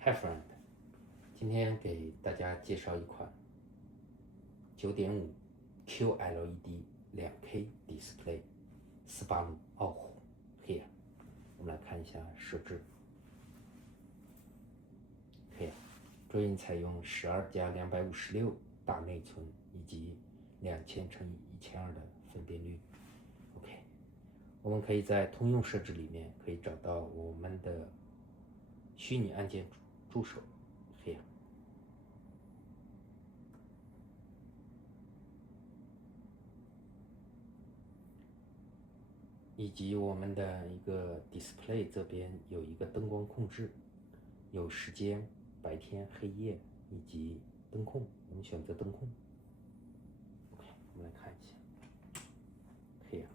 Hi friend， 今天给大家介绍一款 9.5 QLED 2K Display 斯巴鲁傲虎 Here， 我们来看一下设置。Here， 桌印采用12+256大内存以及2000×1200的分辨率。OK， 我们可以在通用设置里面可以找到我们的虚拟按键助手 Here， 以及我们的一个 display 这边有一个灯光控制，有时间、白天、黑夜以及灯控，我们选择灯控。OK， 我们来看一下 Here。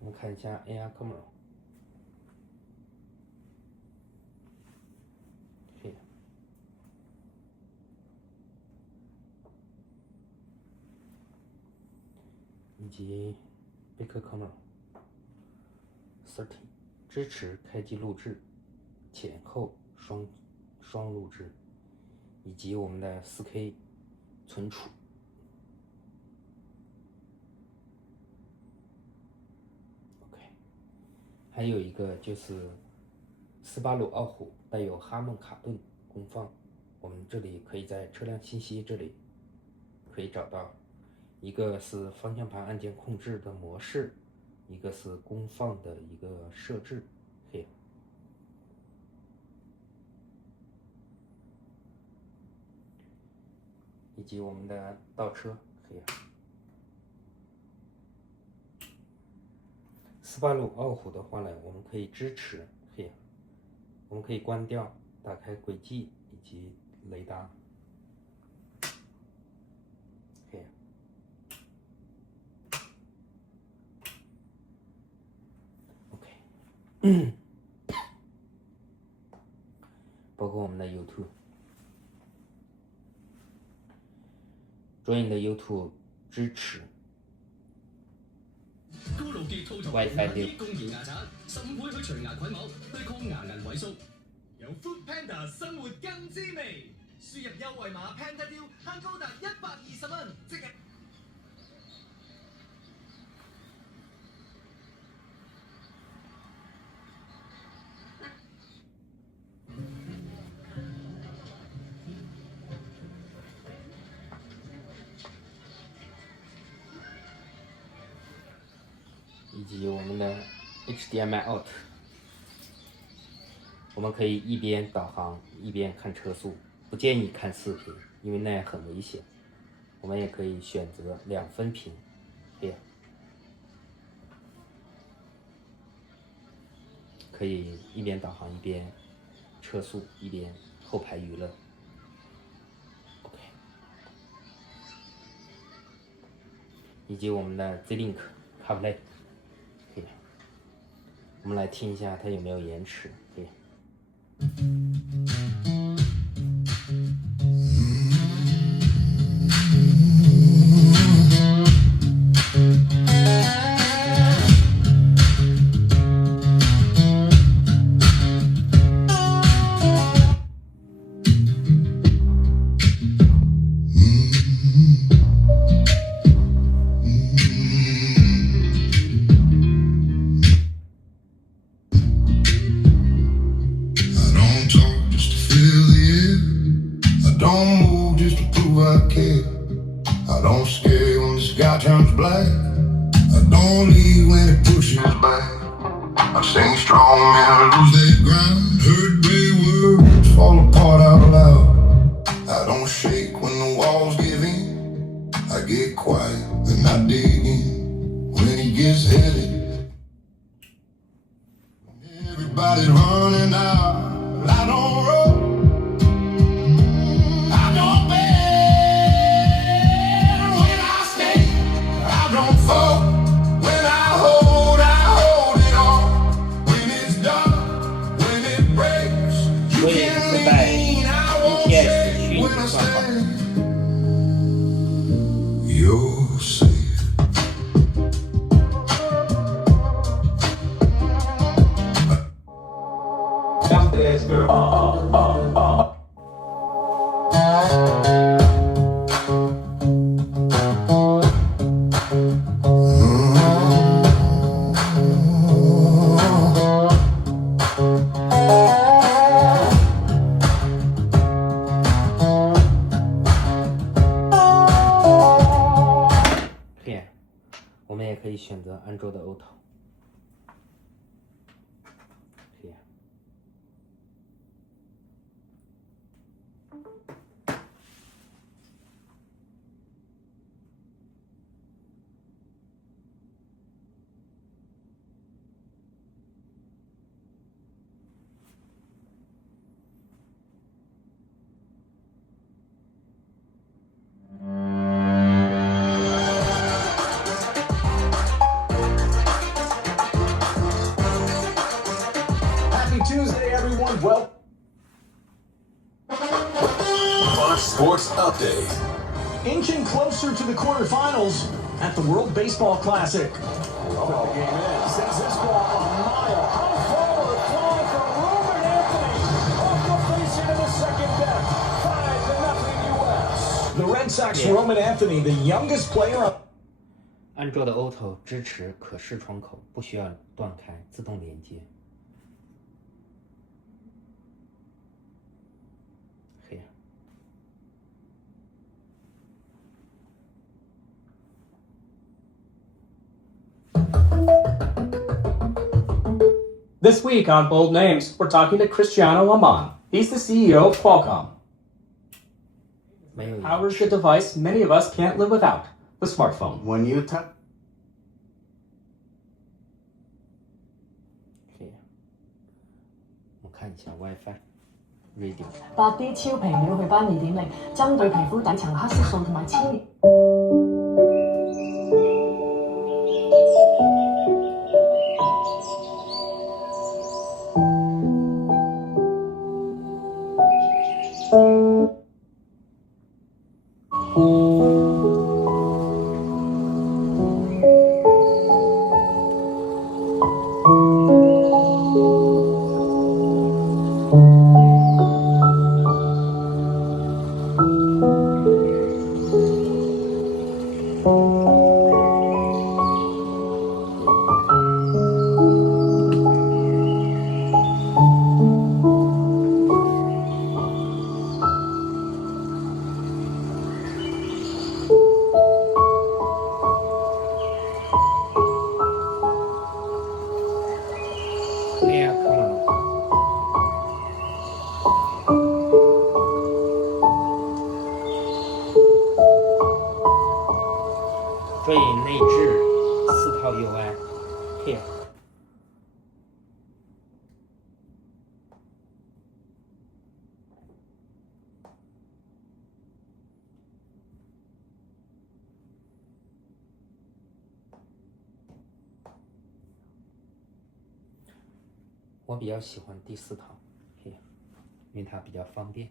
我们看一下 AR camera， 以及 Big camera 30， 支持开机录制、前后双录制，以及我们的 4K 存储。还有一个就是斯巴鲁傲虎带有哈曼卡顿功放，我们这里可以在车辆信息这里可以找到，一个是方向盘按键控制的模式，一个是功放的一个设置，以及我们的倒车，斯巴鲁傲虎的话呢，我们可以支持，我们可以关掉、打开轨迹以及雷达。OK， 包括我们的 YouTube， 桌印的 YouTube 支持。WiFi 6，公然牙刷15倍去除牙菌膜，對抗牙齦萎縮。有 Food Panda 生活更滋味，輸入優惠碼 Panda Deal 慳高達120蚊，即日。以及我们的 HDMI out， 我们可以一边导航一边看车速，不建议看视频，因为那样很危险。我们也可以选择2分屏，可以一边导航一边车速，一边后排娱乐。OK， 以及我们的 Z-Link CarPlay。我们来听一下它有没有延迟。I don't scare when the sky turns black. I don't leave when it pushes back. I stay strong and I lose that ground. Heard brave words fall apart out loud. I don't shake when the walls give in. I get quiet and I dig in when it gets heavy. Everybody's running out. I don't run. land. You're safe. Clear。我们也可以选择安卓的 Auto。Clear。Happy Tuesday, everyone. Well, Fox Sports Update. inching closer to the quarterfinals at the World Baseball Classic. Oh, the game in. Sends this ball a mile. How forward fly from Ruben Anthony. Off the face into the second deck. 5-0 US. The Red Sox Roman Anthony, the youngest player on 安卓的 Auto 支持可视窗口，不需要断开，自动连接。Here。This week on Bold Names, we're talking to Cristiano Harman. He's the CEO of Qualcomm. 没有 Powers the device many of us can't live without, the smartphone. When you touch. Here。我看一下 WiFi Radio。 8D 超皮秒去斑2.0，針對皮膚底層黑色素同埋黐連。Clear color。追影内置4套 UI。Here。我比较喜欢第4套，Here，因为它比较方便。